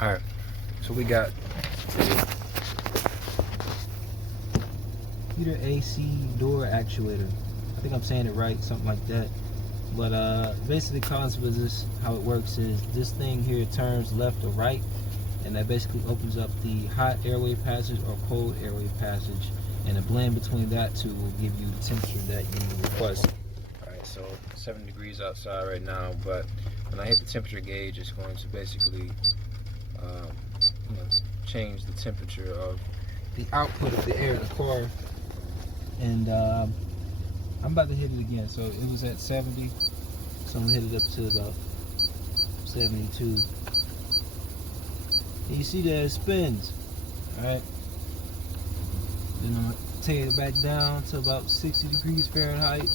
Alright, so we got heater AC door actuator. I think I'm saying it right, something like that. But basically, the concept of this, how it works is this thing here turns left or right, and that basically opens up the hot airway passage or cold airway passage, and a blend between that two will give you the temperature that you request. Alright, so 7 degrees outside right now, but when I hit the temperature gauge, it's going to basically change the temperature of the output of the air in the car. And I'm about to hit it again. So it was at 70, so I'm gonna hit it up to about 72. And you see that it spins. Alright. Then I'm gonna take it back down to about 60 degrees Fahrenheit.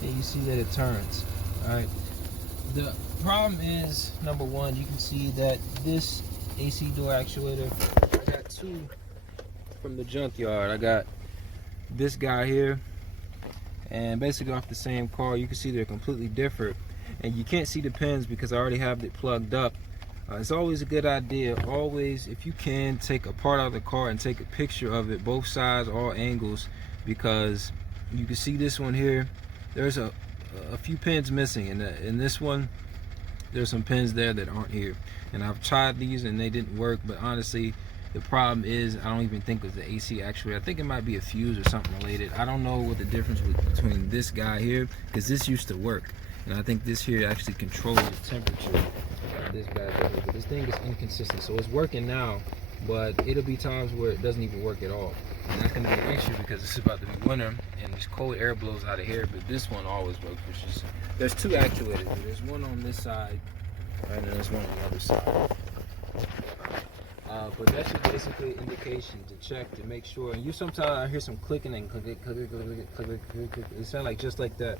And you see that it turns. Alright. The problem is, number one, you can see that this AC door actuator, I got two from the junkyard. I got this guy here, and basically off the same car. You can see they're completely different, and you can't see the pins because I already have it plugged up. It's always a good idea, always, if you can, take a part out of the car and take a picture of it, both sides, all angles, because you can see this one here, there's a few pins missing, and in this one there's some pins there that aren't here, and I've tried these and they didn't work. But honestly, the problem is, I don't even think it was the AC actuator. I think it might be a fuse or something related. I don't know what the difference was between this guy here, because this used to work, and I think this here actually controls the temperature. This bad thing, but this thing is inconsistent, so it's working now, but it'll be times where it doesn't even work at all, and that's going to be an issue because it's about to be winter and this cold air blows out of here. But this one always works, which is, there's two actuators. There's one on this side, right, and there's one on the other side. But that's just basically an indication to check to make sure. And you sometimes I hear some clicking and click. It sounds like just like that.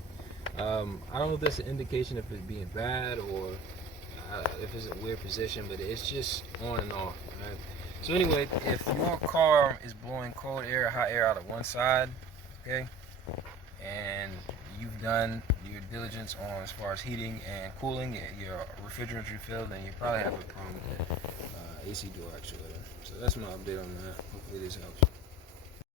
I don't know if that's an indication if it's being bad or if it's a weird position, but it's just on and off. Right? So anyway, if your car is blowing cold air or hot air out of one side, okay, and you've done your diligence on as far as heating and cooling, your refrigerant refilled, then you probably have a problem with AC door actuator. So that's my update on that. Hopefully this helps.